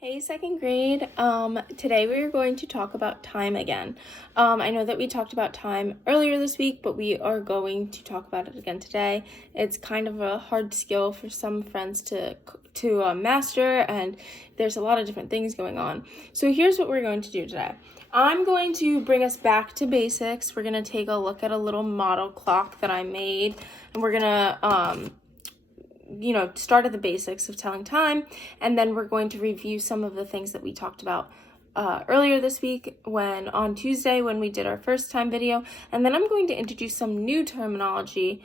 Hey, second grade. Today we are going to talk about time again. I know that we talked about time earlier this week, but we are going to talk about it again today. It's kind of a hard skill for some friends to master, and there's a lot of different things going on. So here's what we're going to do today. I'm going to bring us back to basics. We're going to take a look at a little model clock that I made, and we're going to start at the basics of telling time, and then we're going to review some of the things that we talked about earlier this week on Tuesday when we did our first time video, and then I'm going to introduce some new terminology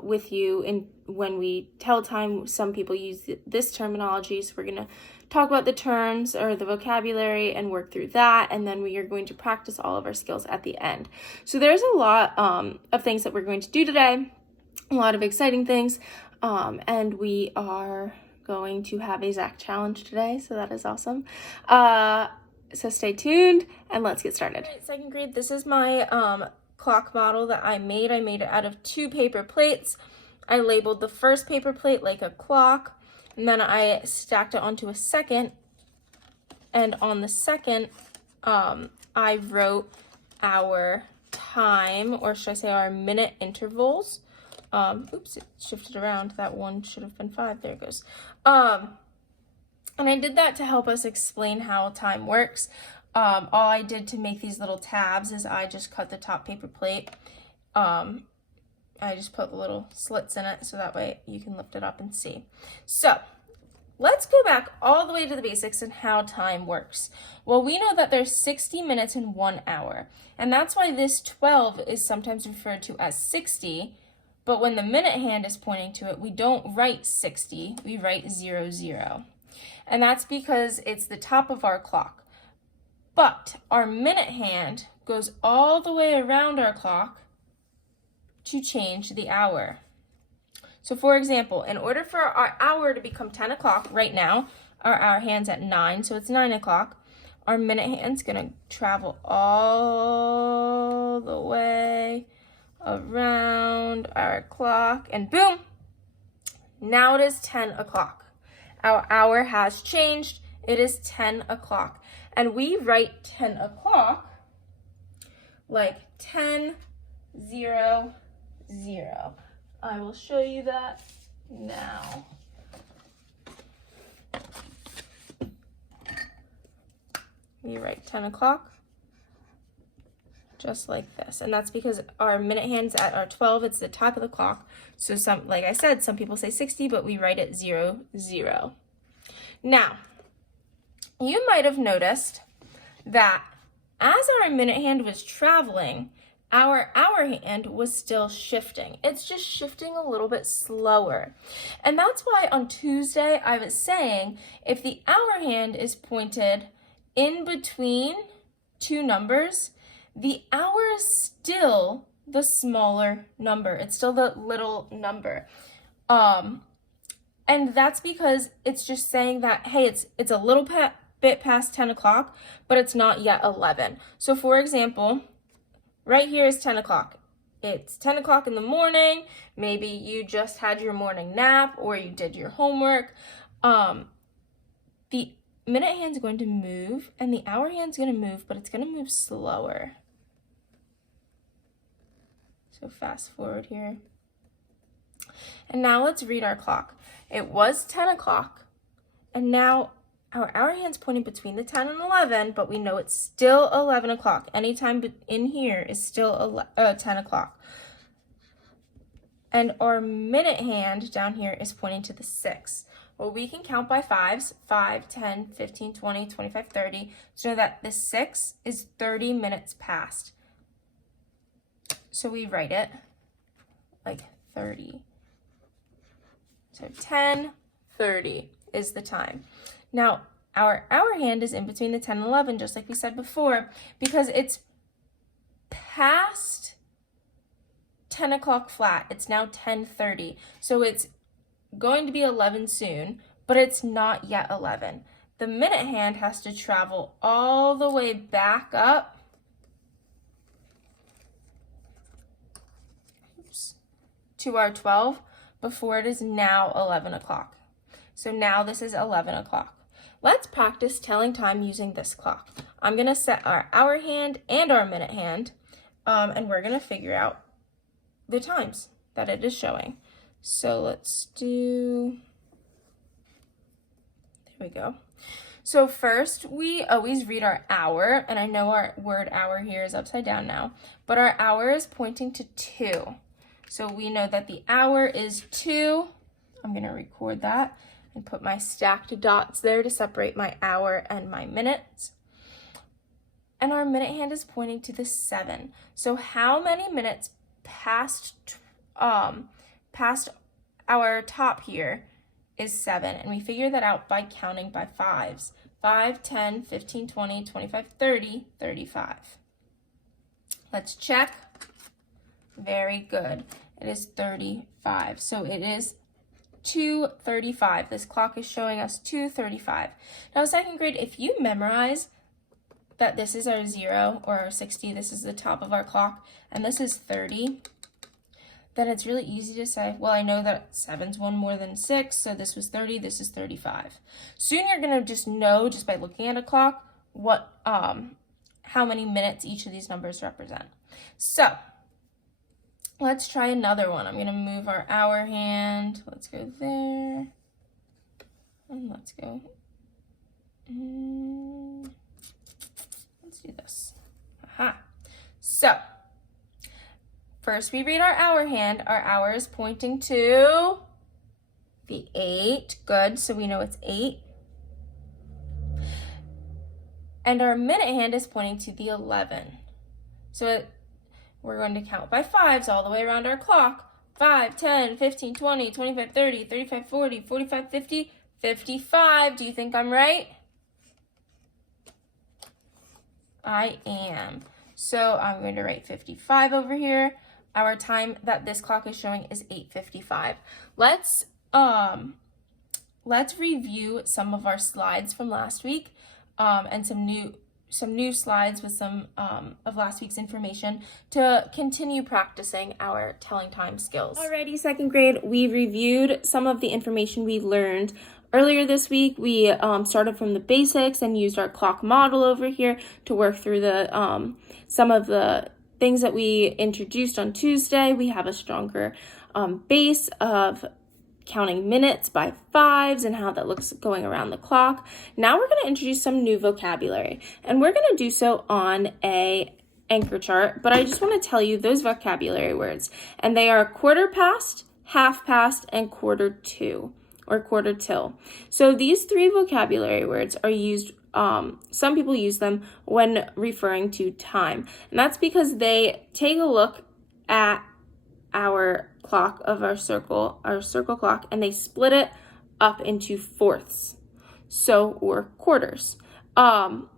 with you. When we tell time, some people use this terminology, so we're going to talk about the terms or the vocabulary and work through that, and then we are going to practice all of our skills at the end. So there's a lot of things that we're going to do today, a lot of exciting things. And we are going to have a Zach challenge today, so that is awesome. So stay tuned and let's get started. All right, second grade, this is my clock model that I made. I made it out of 2 paper plates. I labeled the first paper plate like a clock, and then I stacked it onto a second, and on the second, I wrote our time, or should I say our minute intervals. Oops, it shifted around. That one should have been 5. There it goes. And I did that to help us explain how time works. All I did to make these little tabs is I just cut the top paper plate. I just put little slits in it so that way you can lift it up and see. So let's go back all the way to the basics and how time works. Well, we know that there's 60 minutes in 1 hour, and that's why this 12 is sometimes referred to as 60. But when the minute hand is pointing to it, we don't write 60, we write 00. And that's because it's the top of our clock. But our minute hand goes all the way around our clock to change the hour. So for example, in order for our hour to become 10 o'clock right now, our hour hand's at 9, so it's 9 o'clock. Our minute hand's gonna travel all the way around our clock, and boom, now it is 10 o'clock. Our hour has changed. It is 10 o'clock. And we write 10 o'clock like 10, 0, 0. I will show you that now. We write 10 o'clock just like this, and that's because our minute hand's at our 12. It's the top of the clock. So like I said, some people say 60, but we write it 00. Now, you might have noticed that as our minute hand was traveling, our hour hand was still shifting. It's just shifting a little bit slower. And that's why on Tuesday I was saying if the hour hand is pointed in between 2 numbers, the hour is still the smaller number. It's still the little number. And that's because it's just saying that, hey, it's a little bit past 10 o'clock, but it's not yet 11. So for example, right here is 10 o'clock. It's 10 o'clock in the morning. Maybe you just had your morning nap or you did your homework. The minute hand's going to move and the hour hand's going to move, but it's going to move slower. So fast forward here. And now let's read our clock. It was 10 o'clock, and now our hour hand's pointing between the 10 and 11, but we know it's still 11 o'clock. Anytime in here is still 10 o'clock. And our minute hand down here is pointing to the 6. Well, we can count by 5s, 5, 10, 15, 20, 25, 30, so that the 6 is 30 minutes past. So we write it like 30. So 10, 30 is the time. Now, our hour hand is in between the 10 and 11, just like we said before, because it's past 10 o'clock flat. It's now 10:30. So it's going to be 11 soon, but it's not yet 11. The minute hand has to travel all the way back up to our 12 before it is now 11 o'clock. So now this is 11 o'clock. Let's practice telling time using this clock. I'm going to set our hour hand and our minute hand, and we're going to figure out the times that it is showing. So let's do, there we go. So first, we always read our hour, and I know our word hour here is upside down now, but our hour is pointing to 2. So we know that the hour is 2. I'm going to record that and put my stacked dots there to separate my hour and my minutes. And our minute hand is pointing to the 7. So how many minutes past our top here is 7, and we figure that out by counting by 5s. 5, 10, 15, 20, 25, 30, 35. Let's check. Very good. It is 35. So it is 2:35. This clock is showing us 2:35. Now, second grade, if you memorize that this is our 0 or our 60, this is the top of our clock, and this is 30, then it's really easy to say, well, I know that 7's one more than 6, so this was 30, this is 35. Soon you're going to just know, just by looking at a clock, what how many minutes each of these numbers represent. So let's try another one. I'm going to move our hour hand. Let's go there. And let's go. Let's do this. Aha. So first, we read our hour hand. Our hour is pointing to the 8. Good, so we know it's 8. And our minute hand is pointing to the 11. So we're going to count by 5s all the way around our clock. 5, 10, 15, 20, 25, 30, 35, 40, 45, 50, 55. Do you think I'm right? I am. So I'm going to write 55 over here. Our time that this clock is showing is 8:55. Let's review some of our slides from last week, and some new slides with some of last week's information to continue practicing our telling time skills. Alrighty, second grade, we reviewed some of the information we learned earlier this week. We started from the basics and used our clock model over here to work through the some of the things that we introduced on Tuesday. We have a stronger base of counting minutes by 5s and how that looks going around the clock. Now we're going to introduce some new vocabulary, and we're going to do so on a anchor chart, but I just want to tell you those vocabulary words, and they are quarter past, half past, and quarter to, or quarter till. So these 3 vocabulary words are used, some people use them when referring to time, and that's because they take a look at our clock of our circle clock, and they split it up into fourths, or quarters. And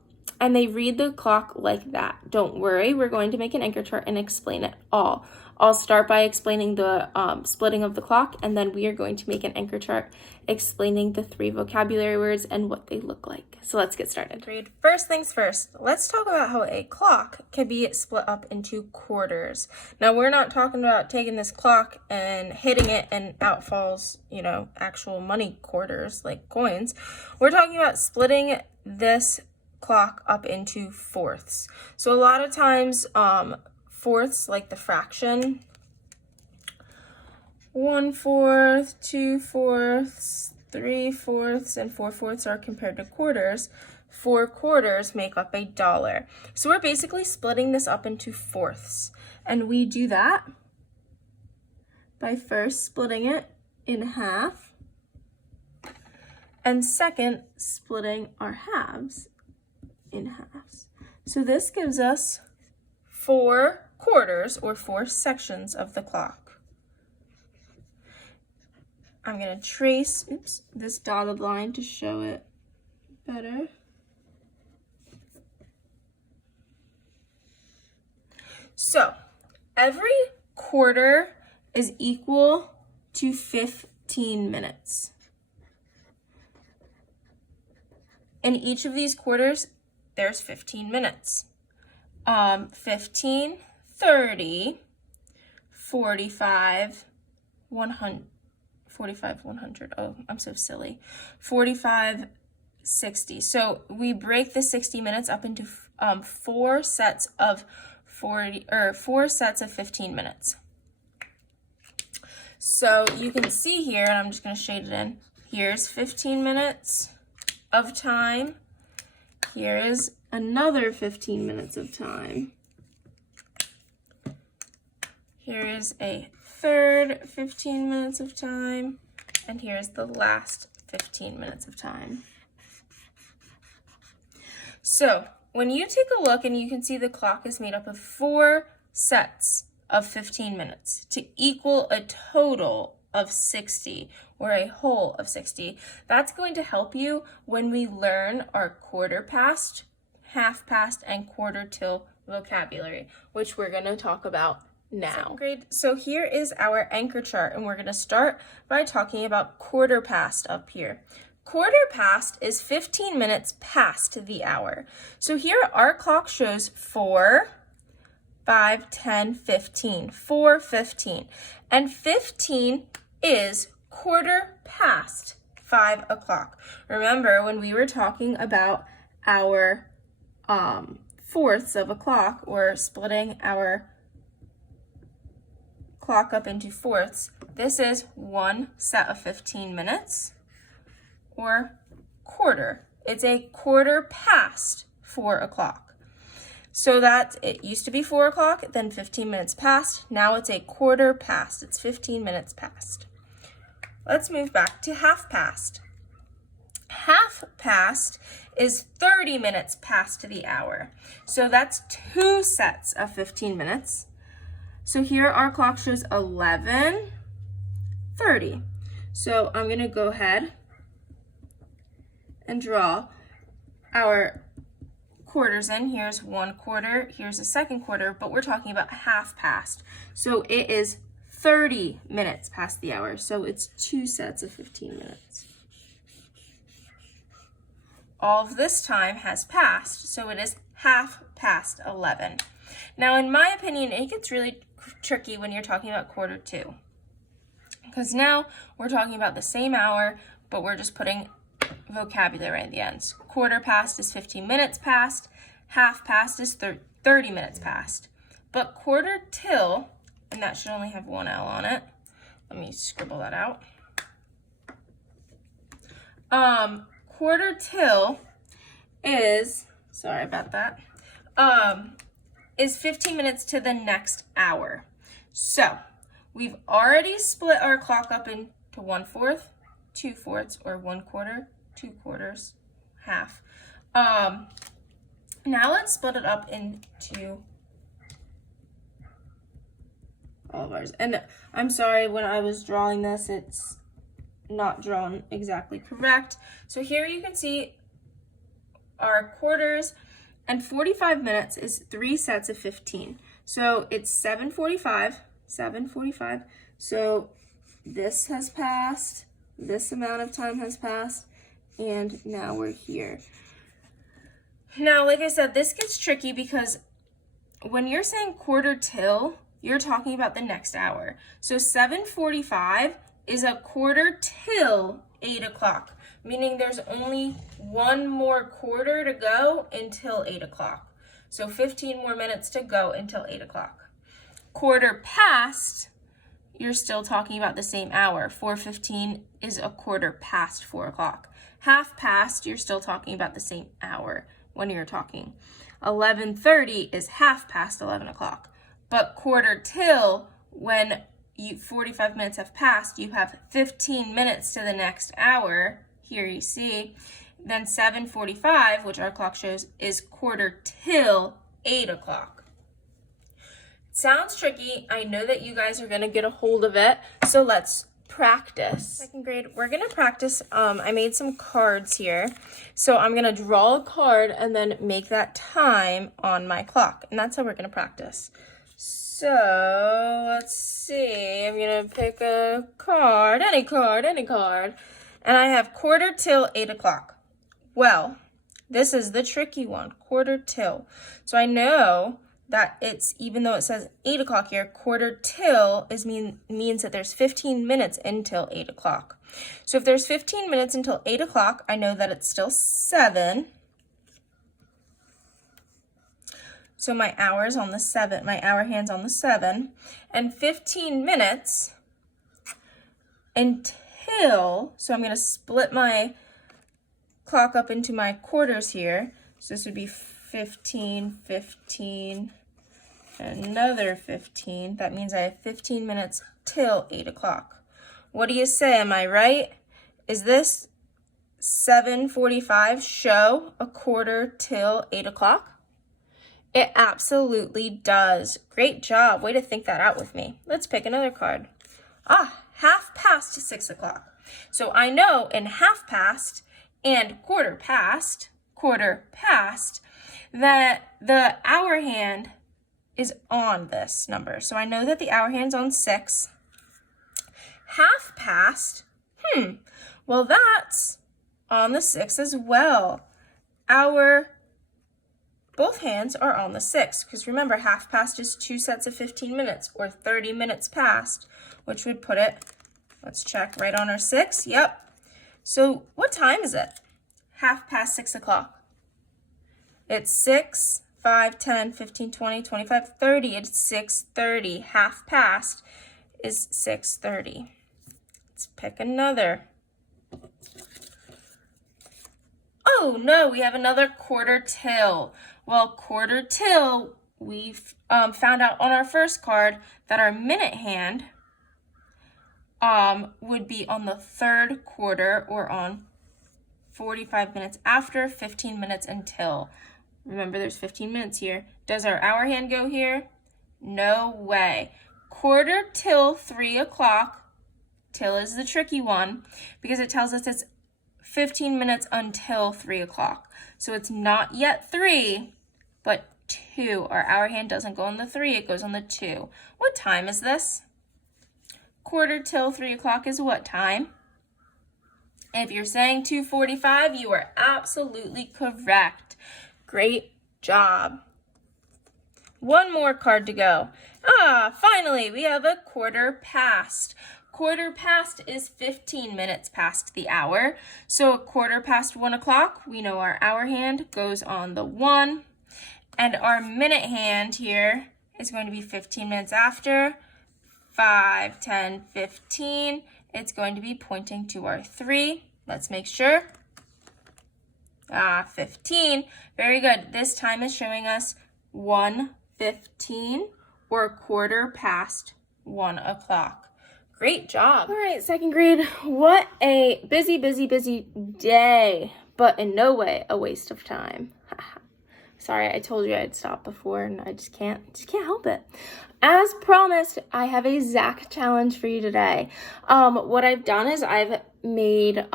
they read the clock like that. Don't worry, we're going to make an anchor chart and explain it all. I'll start by explaining the splitting of the clock, and then we are going to make an anchor chart explaining the 3 vocabulary words and what they look like. So let's get started. First things first, let's talk about how a clock can be split up into quarters. Now, we're not talking about taking this clock and hitting it and out falls, actual money quarters like coins. We're talking about splitting this clock up into fourths. So a lot of times, fourths, like the fraction, 1/4, 2/4, 3/4, and 4/4 are compared to quarters. 4 quarters make up $1. So we're basically splitting this up into fourths. And we do that by first splitting it in half, and second, splitting our halves in halves. So this gives us 4 quarters, or 4 sections of the clock. I'm going to trace this dotted line to show it better. So every quarter is equal to 15 minutes. In each of these quarters, there's 15 minutes. 15, 30, 45, 100. Oh, I'm so silly. 45, 60. So we break the 60 minutes up into 4 sets of 15 minutes. So you can see here, and I'm just going to shade it in. Here's 15 minutes of time. Here is another 15 minutes of time. Here is a third 15 minutes of time. And here's the last 15 minutes of time. So when you take a look and you can see the clock is made up of 4 sets of 15 minutes to equal a total of 60 or a whole of 60, that's going to help you when we learn our quarter past, half past, and quarter till vocabulary, which we're going to talk about now. Grade. So here is our anchor chart, and we're going to start by talking about quarter past up here. Quarter past is 15 minutes past the hour. So here our clock shows 4, 5, 10, 15, 4:15. And 15 is quarter past 5 o'clock. Remember when we were talking about our fourths of a clock, or splitting our clock up into fourths, this is one set of 15 minutes, or quarter. It's a quarter past 4 o'clock. So that it used to be 4 o'clock, then 15 minutes past. Now it's a quarter past. It's 15 minutes past. Let's move back to half past. Half past is 30 minutes past the hour. So that's 2 sets of 15 minutes. So here our clock shows 11:30. So I'm going to go ahead and draw our quarters in. Here's 1 quarter, here's a 2nd quarter, but we're talking about half past. So it is 30 minutes past the hour. So it's 2 sets of 15 minutes. All of this time has passed, so it is half past 11. Now, in my opinion, it gets really tricky when you're talking about quarter to, because now we're talking about the same hour, but we're just putting vocabulary at the ends. Quarter past is 15 minutes past. Half past is 30 minutes past. But quarter till, and that should only have 1 L on it. Let me scribble that out. Quarter till is, sorry about that, is 15 minutes to the next hour. So we've already split our clock up into 1/4, 2/4, or 1 quarter, 2 quarters, half. Now let's split it up into all of ours. And I'm sorry, when I was drawing this, it's not drawn exactly correct. So here you can see our quarters, and 45 minutes is 3 sets of 15. So it's 7:45. So this has passed, this amount of time has passed, and now we're here. Now, like I said, this gets tricky because when you're saying quarter till, you're talking about the next hour. So 7:45 is a quarter till 8 o'clock, meaning there's only 1 more quarter to go until 8 o'clock. So 15 more minutes to go until 8 o'clock. Quarter past, you're still talking about the same hour. 4:15 is a quarter past 4 o'clock. Half past, you're still talking about the same hour when you're talking. 11:30 is half past 11 o'clock. But quarter till, when 45 minutes have passed, you have 15 minutes to the next hour. Here you see. Then 7:45, which our clock shows, is quarter till 8 o'clock. Sounds tricky. I know that you guys are going to get a hold of it. So let's practice. 2nd grade, we're going to practice. I made some cards here. So I'm going to draw a card and then make that time on my clock. And that's how we're going to practice. So let's see. I'm going to pick a card, any card. And I have quarter till 8 o'clock. Well, this is the tricky one, quarter till. So I know that it's, even though it says 8 o'clock here, quarter till means that there's 15 minutes until 8 o'clock. So if there's 15 minutes until 8 o'clock, I know that it's still 7. So my hour's on the 7, my hour hand's on the 7. And 15 minutes until, so I'm going to split my clock up into my quarters here. So this would be 15, 15, another 15. That means I have 15 minutes till 8 o'clock. What do you say? Am I right? Is this 7:45 show a quarter till 8 o'clock? It absolutely does. Great job. Way to think that out with me. Let's pick another card. Half past 6 o'clock. So I know in half past and quarter past, that the hour hand is on this number. So I know that the hour hand's on 6. Half past, well, that's on the 6 as well. Both hands are on the 6, because remember, half past is 2 sets of 15 minutes, or 30 minutes past, which would put it, let's check, right on our 6. Yep. So what time is it? Half past 6 o'clock. It's 6, 5, 10, 15, 20, 25, 30. It's 6:30. Half past is 6:30. Let's pick another. Oh no, we have another quarter till. Well, quarter till, we've found out on our first card that our minute hand would be on the 3rd quarter, or on 45 minutes after, 15 minutes until. Remember, there's 15 minutes here. Does our hour hand go here? No way. Quarter till 3 o'clock. Till is the tricky one because it tells us it's 15 minutes until 3 o'clock. So it's not yet 3, but 2. Our hour hand doesn't go on the 3, it goes on the 2. What time is this? Quarter till 3 o'clock is what time? If you're saying 2:45, you are absolutely correct. Great job. One more card to go. Finally, we have a quarter past. Quarter past is 15 minutes past the hour. So a quarter past 1 o'clock, we know our hour hand goes on the 1. And our minute hand here is going to be 15 minutes after. 5, 10, 15. It's going to be pointing to our 3. Let's make sure. 15. Very good. This time is showing us 1:15, or a quarter past 1 o'clock. Great job. All right, 2nd grade. What a busy day, but in no way a waste of time. Sorry, I told you I'd stop before, and I just can't help it. As promised, I have a Zach challenge for you today. What I've done is I've made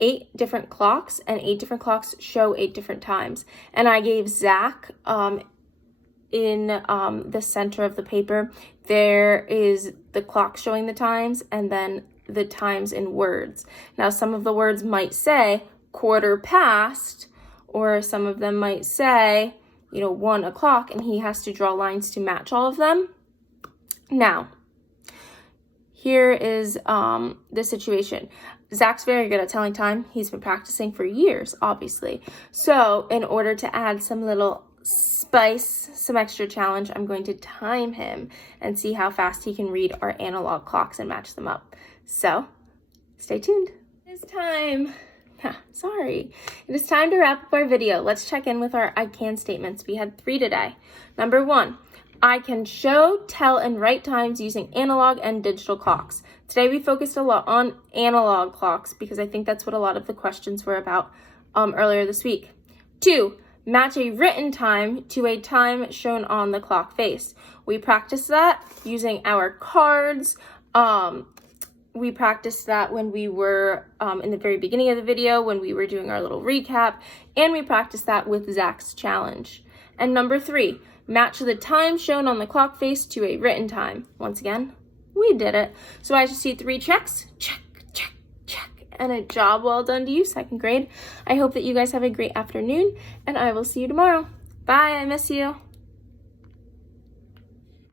8 different clocks, and 8 different clocks show 8 different times. And I gave Zach, in the center of the paper, there is the clock showing the times, and then the times in words. Now, some of the words might say quarter past, or some of them might say, 1 o'clock, and he has to draw lines to match all of them. Now, here is the situation. Zach's very good at telling time. He's been practicing for years, obviously. So in order to add some little spice, some extra challenge, I'm going to time him and see how fast he can read our analog clocks and match them up. So stay tuned. It's time. Sorry. It is time to wrap up our video. Let's check in with our I can statements. We had 3 today. Number 1. I can show, tell, and write times using analog and digital clocks. Today we focused a lot on analog clocks because I think that's what a lot of the questions were about earlier this week. 2, match a written time to a time shown on the clock face. We practiced that using our cards. We practiced that when we were in the very beginning of the video, when we were doing our little recap, and we practiced that with Zach's challenge. And number 3, match the time shown on the clock face to a written time. Once again, we did it. So I just see 3 checks. Check, check, check. And a job well done to you, 2nd grade. I hope that you guys have a great afternoon, and I will see you tomorrow. Bye, I miss you.